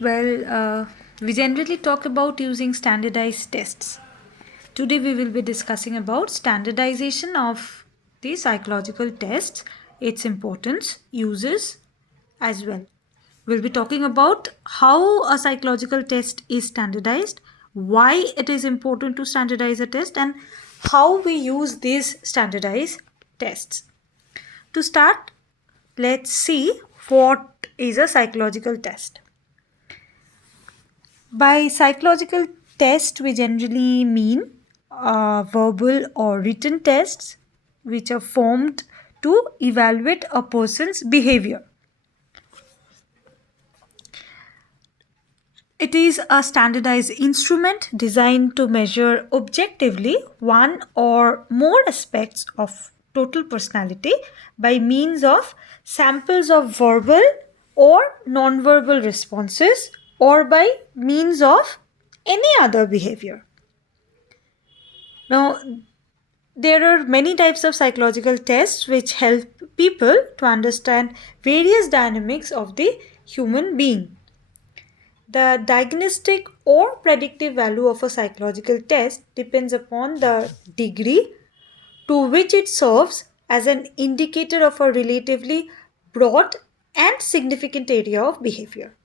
Well, we generally talk about using standardized tests. Today we will be discussing about standardization of the psychological tests, its importance, uses as well. We'll be talking about how a psychological test is standardized, why it is important to standardize a test, and how we use these standardized tests. To start, let's see what is a psychological test. By psychological test, we generally mean verbal or written tests which are formed to evaluate a person's behavior. It is a standardized instrument designed to measure objectively one or more aspects of total personality by means of samples of verbal or nonverbal responses or by means of any other behavior. Now, there are many types of psychological tests which help people to understand various dynamics of the human being. The diagnostic or predictive value of a psychological test depends upon the degree to which it serves as an indicator of a relatively broad and significant area of behavior.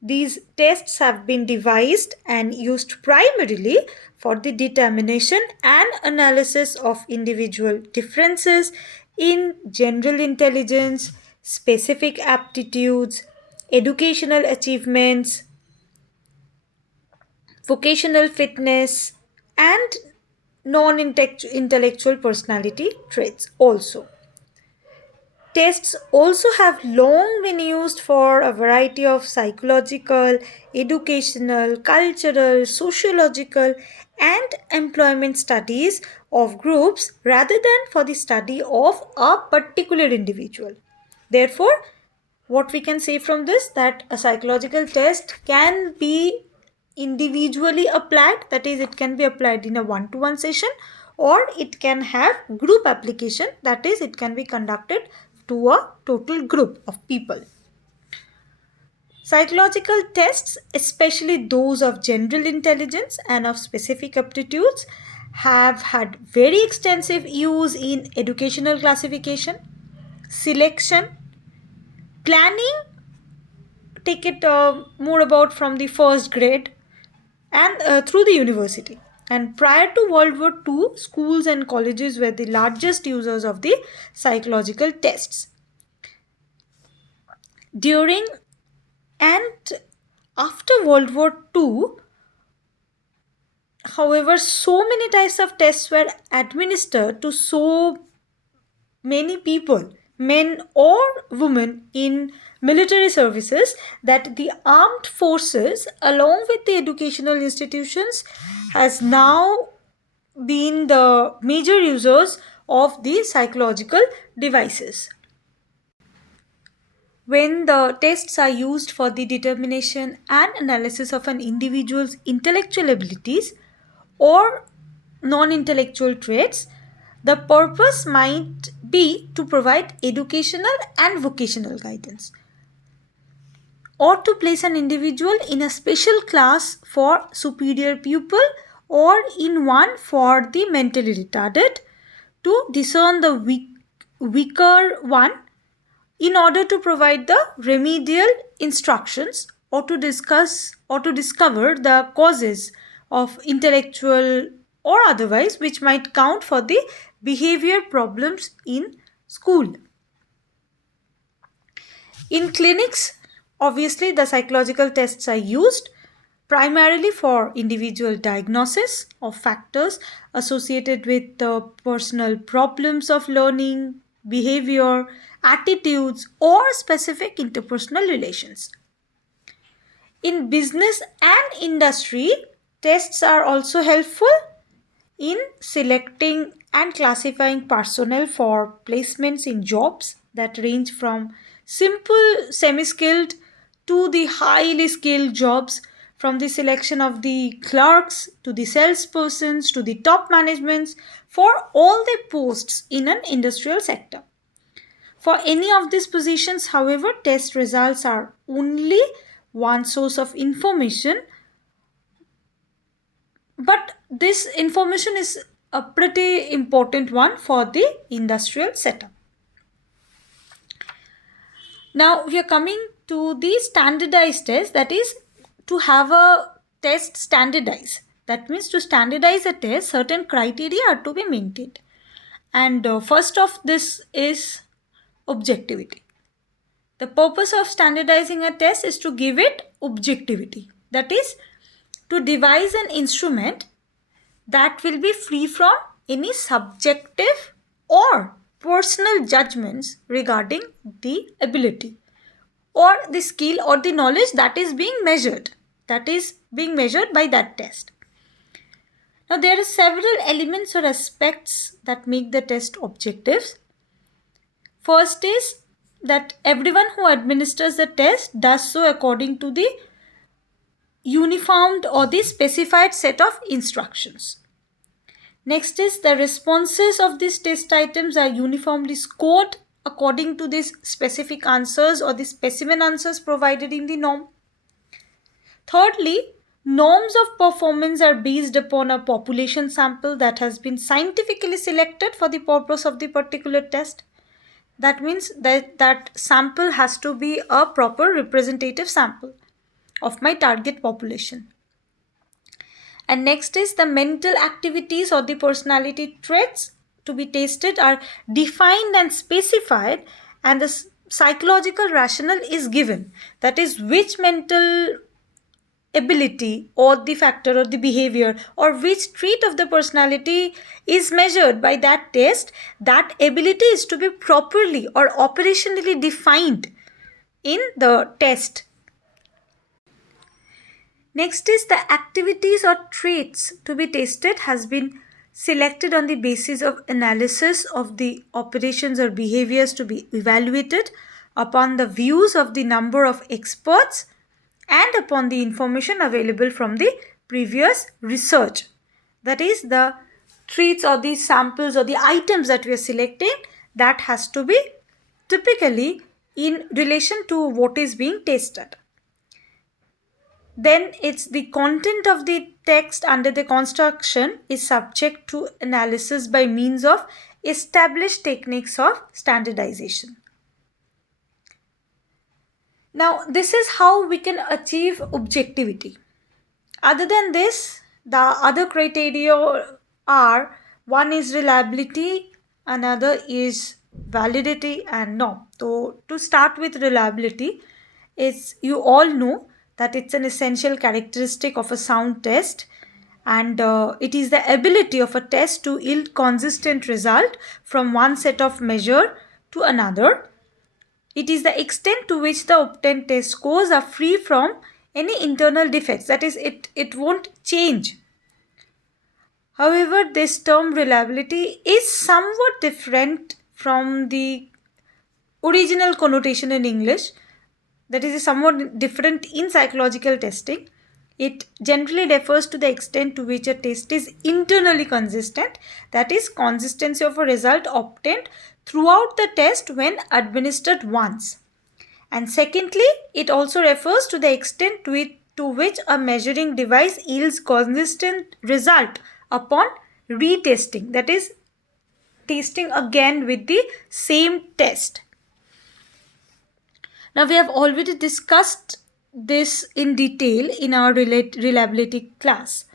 These tests have been devised and used primarily for the determination and analysis of individual differences in general intelligence, specific aptitudes, educational achievements, vocational fitness, and non intellectual personality traits also. Tests also have long been used for a variety of psychological, educational, cultural, sociological, and employment studies of groups rather than for the study of a particular individual. Therefore, what we can say from this that a psychological test can be individually applied, that is it can be applied in a one-to-one session, or it can have group application, that is it can be conducted to a total group of people. Psychological tests, especially those of general intelligence and of specific aptitudes, have had very extensive use in educational classification, selection, planning, take it more about from the first grade and through the university. And prior to World War II, schools and colleges were the largest users of the psychological tests. During and after World War II, however, so many types of tests were administered to so many people, men or women, in military services that the armed forces, along with the educational institutions, has now been the major users of the psychological devices. When the tests are used for the determination and analysis of an individual's intellectual abilities or non intellectual traits, the purpose might be to provide educational and vocational guidance, or to place an individual in a special class for superior pupil or in one for the mentally retarded, to discern the weaker one in order to provide the remedial instructions, or to discuss or to discover the causes of intellectual or otherwise which might count for the behavior problems in school. In clinics, obviously the psychological tests are used primarily for individual diagnosis of factors associated with the personal problems of learning, behavior, attitudes, or specific interpersonal relations. In business and industry, tests are also helpful in selecting and classifying personnel for placements in jobs that range from simple semi skilled to the highly skilled jobs, from the selection of the clerks to the salespersons to the top managements for all the posts in an industrial sector. For any of these positions, however, test results are only one source of information, but this information is a pretty important one for the industrial setup. Now we are coming to the standardized test, that is to have a test standardized. That means to standardize a test, certain criteria are to be maintained. And first of this is objectivity. The purpose of standardizing a test is to give it objectivity. That is to devise an instrument that will be free from any subjective or personal judgments regarding the ability or the skill or the knowledge that is being measured, by that test. Now there are several elements or aspects that make the test objective. First is that everyone who administers the test does so according to the uniformed or the specified set of instructions. Next is the responses of these test items are uniformly scored according to these specific answers or the specimen answers provided in the norm. Thirdly, norms of performance are based upon a population sample that has been scientifically selected for the purpose of the particular test. That means that sample has to be a proper representative sample of my target population. And next is the mental activities or the personality traits to be tested are defined and specified, and the psychological rationale is given. That is, which mental ability or the factor or the behavior or which trait of the personality is measured by that test, that ability is to be properly or operationally defined in the test. Next is the activities or traits to be tested has been selected on the basis of analysis of the operations or behaviors to be evaluated upon the views of the number of experts and upon the information available from the previous research. That is, the traits or the samples or the items that we are selecting, that has to be typically in relation to what is being tested. Then it's the content of the text under the construction is subject to analysis by means of established techniques of standardization. Now, this is how we can achieve objectivity. Other than this, the other criteria are, one is reliability, another is validity and norm. So, to start with reliability, you all know that it's an essential characteristic of a sound test, and it is the ability of a test to yield consistent result from one set of measure to another. It is the extent to which the obtained test scores are free from any internal defects. That is, it won't change. However, this term reliability is somewhat different from the original connotation in English. That is somewhat different in psychological testing. It generally refers to the extent to which a test is internally consistent, that is, consistency of a result obtained throughout the test when administered once. And secondly, it also refers to the extent to which a measuring device yields consistent result upon retesting, that is, testing again with the same test. Now, we have already discussed this in detail in our reliability class.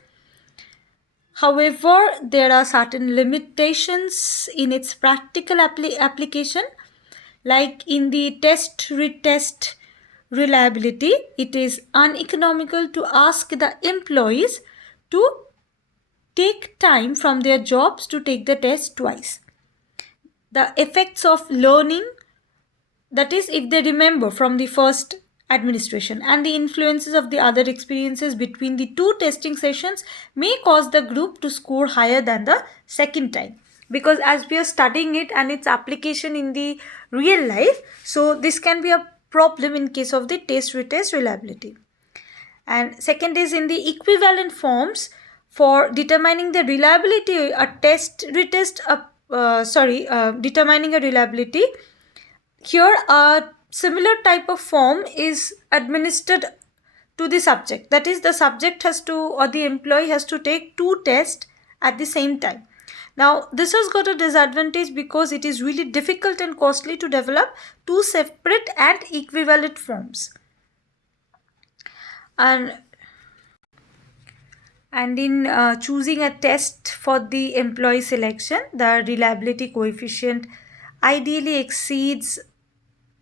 However, there are certain limitations in its practical application. Like in the test-retest reliability, it is uneconomical to ask the employees to take time from their jobs to take the test twice. The effects of learning, that is, if they remember from the first administration, and the influences of the other experiences between the two testing sessions may cause the group to score higher than the second time. Because as we are studying it and its application in the real life, so this can be a problem in case of the test-retest reliability. And second is in the equivalent forms for determining the reliability, determining a reliability. Here a similar type of form is administered to the subject. That is, the subject has to, or the employee has to take two tests at the same time. Now, this has got a disadvantage because it is really difficult and costly to develop two separate and equivalent forms. And in choosing a test for the employee selection, the reliability coefficient ideally exceeds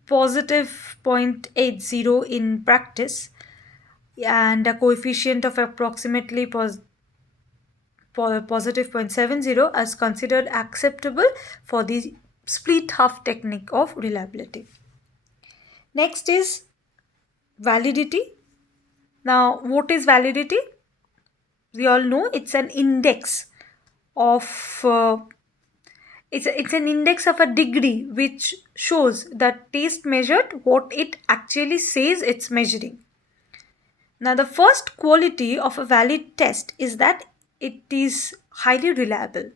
positive 0.80 in practice, and a coefficient of approximately positive 0.70 as considered acceptable for the split half technique of reliability. Next is validity. Now, what is validity? We all know it's an index of it's an index of a degree which shows that test measured what it actually says it's measuring. Now, the first quality of a valid test is that it is highly reliable.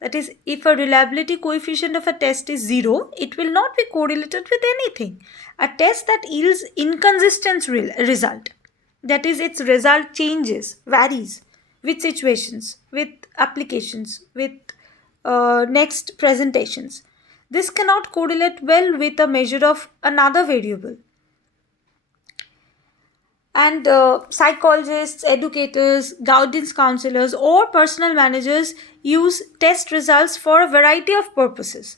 That is, if a reliability coefficient of a test is 0, it will not be correlated with anything. A test that yields inconsistent result, that is, its result changes, varies with situations, with applications, with next presentations. This cannot correlate well with a measure of another variable. And psychologists, educators, guidance counselors, or personal managers use test results for a variety of purposes: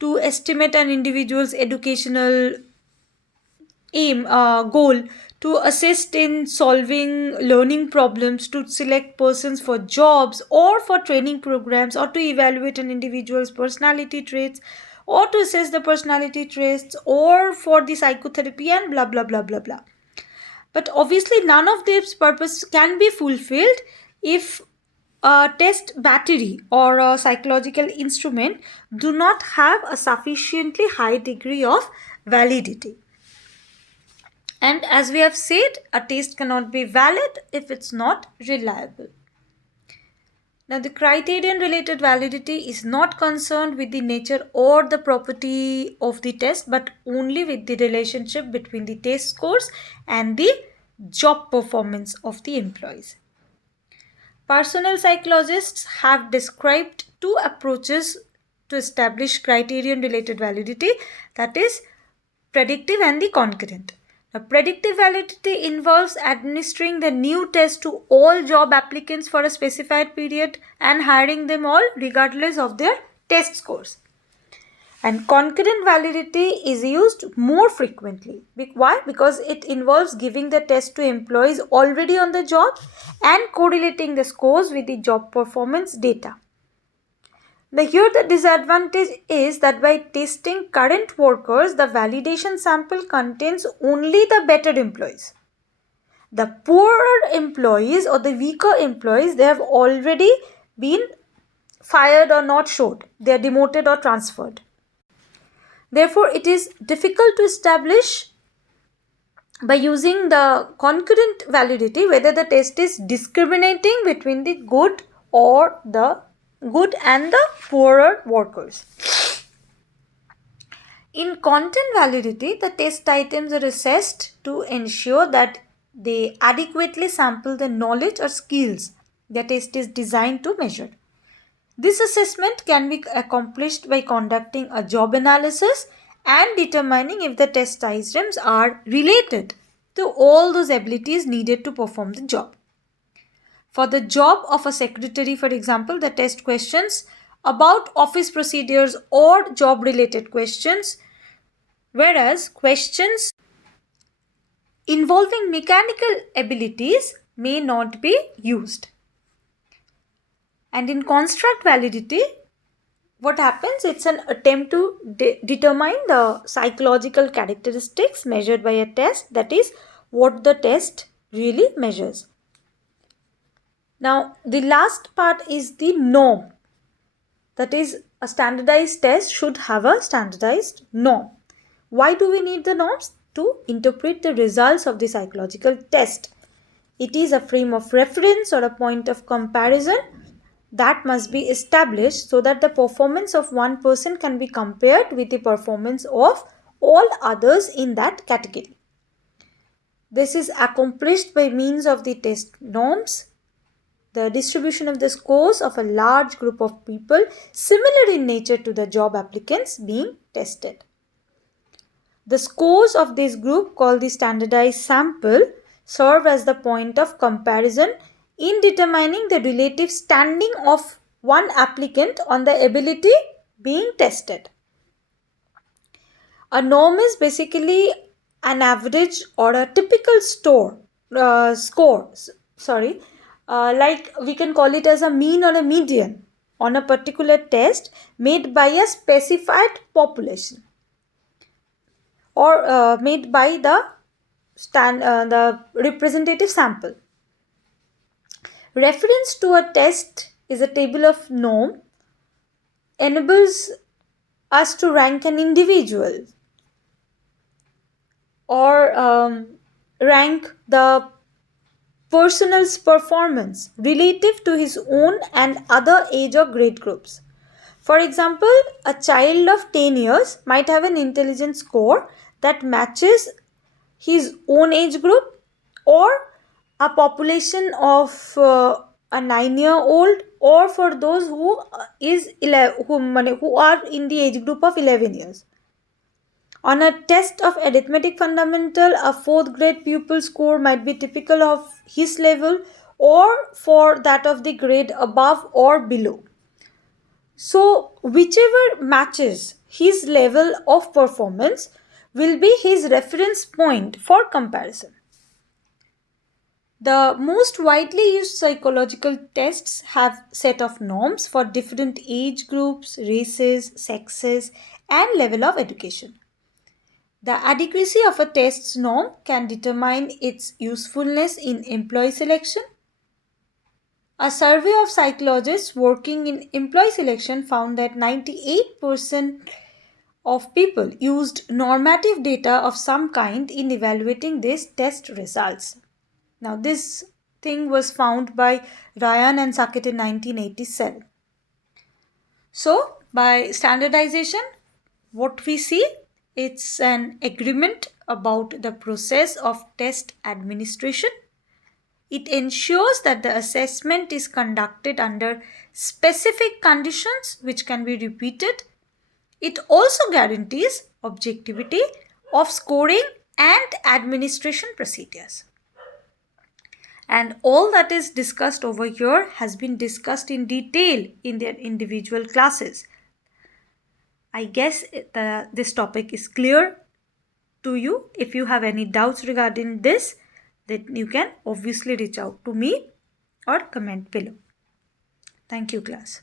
to estimate an individual's educational goal, to assist in solving learning problems, to select persons for jobs or for training programs, or to evaluate an individual's personality traits, or to assess the personality traits, or for the psychotherapy, and blah blah blah blah blah. But obviously, none of these purposes can be fulfilled if a test battery or a psychological instrument do not have a sufficiently high degree of validity. And as we have said, a test cannot be valid if it's not reliable. Now, the criterion related validity is not concerned with the nature or the property of the test, but only with the relationship between the test scores and the job performance of the employees. Personnel psychologists have described two approaches to establish criterion related validity, that is, predictive and the concurrent. Now, predictive validity involves administering the new test to all job applicants for a specified period and hiring them all regardless of their test scores. And concurrent validity is used more frequently. Why? Because it involves giving the test to employees already on the job and correlating the scores with the job performance data. Now, here the disadvantage is that by testing current workers, the validation sample contains only the better employees. The poorer employees or the weaker employees, they have already been fired or not showed. They are demoted or transferred. Therefore, it is difficult to establish by using the concurrent validity whether the test is discriminating between the good and the poorer workers. In content validity, the test items are assessed to ensure that they adequately sample the knowledge or skills the test is designed to measure. This assessment can be accomplished by conducting a job analysis and determining if the test items are related to all those abilities needed to perform the job. For the job of a secretary, for example, the test questions about office procedures or job related questions, whereas questions involving mechanical abilities may not be used. And in construct validity, what happens? It's an attempt to determine the psychological characteristics measured by a test, that is, what the test really measures. Now, the last part is the norm. That is, a standardized test should have a standardized norm. Why do we need the norms? To interpret the results of the psychological test. It is a frame of reference or a point of comparison that must be established so that the performance of one person can be compared with the performance of all others in that category. This is accomplished by means of the test norms, the distribution of the scores of a large group of people similar in nature to the job applicants being tested. The scores of this group, called the standardized sample, serve as the point of comparison in determining the relative standing of one applicant on the ability being tested. A norm is basically an average or a typical score. Like we can call it as a mean or a median on a particular test made by a specified population, or made by the representative sample. Reference to a test is a table of norm enables us to rank an individual, or rank the person's performance relative to his own and other age or grade groups. For example, a child of 10 years might have an intelligence score that matches his own age group, or a population of a 9-year-old, or for those who are in the age group of 11 years. On a test of arithmetic fundamental, a 4th grade pupil score might be typical of his level or for that of the grade above or below. So, whichever matches his level of performance will be his reference point for comparison. The most widely used psychological tests have set of norms for different age groups, races, sexes, and level of education. The adequacy of a test's norm can determine its usefulness in employee selection. A survey of psychologists working in employee selection found that 98% of people used normative data of some kind in evaluating these test results. Now, this thing was found by Ryan and Sackett in 1987. So, by standardization, what we see, it's an agreement about the process of test administration. It ensures that the assessment is conducted under specific conditions which can be repeated. It also guarantees objectivity of scoring and administration procedures. And all that is discussed over here has been discussed in detail in their individual classes. I guess this topic is clear to you. If you have any doubts regarding this, then you can obviously reach out to me or comment below. Thank you, class.